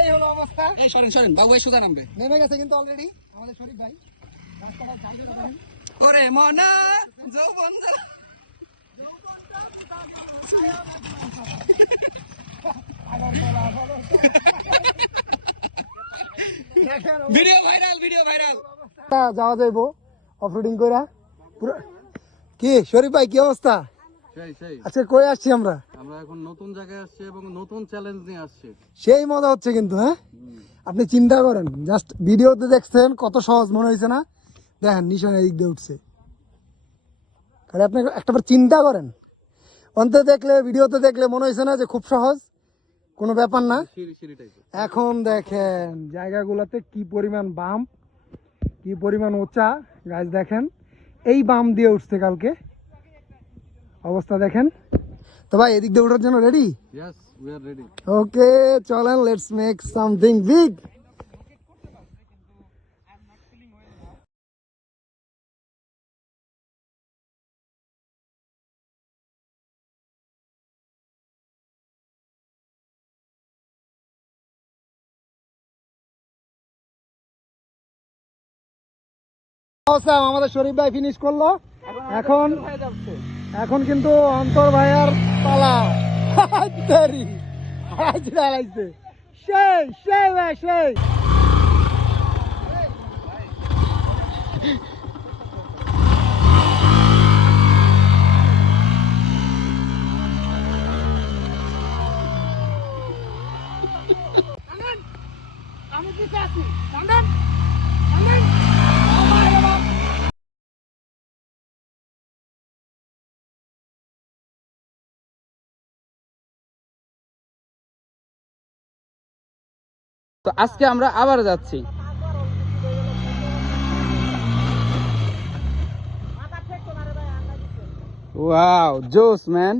এই হলো অবস্থা। এই সরেন বাবু, এই সোজা নামবে। নেমে গেছে কিন্তু অলরেডি আমাদের শরীফ ভাই। ওরে মনা যৌবন ভিডিও ভাইরাল। যাওয়া যাইবো অফরোডিং কইরা পুরো। কি শরীফ ভাই কি অবস্থা? আচ্ছা কই আসছি আমরা এখন নতুন জায়গায় আসছি এবং নতুন চ্যালেঞ্জ নিয়ে আসছি। সেই মজা হচ্ছে কিন্তু। হ্যাঁ, আপনি চিন্তা করেন, জাস্ট ভিডিওতে দেখছেন কত সহজ মনে হয়েছে না? দেখেন নিশান এদিক দিয়ে উঠছে। কারণ আপনি একটাবার চিন্তা করেন, অন্তে দেখলে ভিডিওতে দেখলে মনে হয়েছে না যে খুব সহজ, কোনো ব্যাপার না। এখন দেখেন জায়গাগুলোতে কি পরিমাণ বাম্প, কি পরিমাণ উঁচা। গাছ দেখেন এই বাম্প দিয়ে উঠছে কালকে, অবস্থা দেখেন। তো ভাই এদিক দিয়ে ওঠার জন্য ready? Yes, we are ready. ওকে চলেন, লেটস মেক সামথিং বিগ। আমাদের শরীফ ভাই ফিনিশ করলো। এখন কিন্তু অন্তর ভাইয়ার পালা। সেই ভাই সেই। আমি কি চাচ্ছি তো আজকে আমরা আবার যাচ্ছি। ওয়াও জোস ম্যান।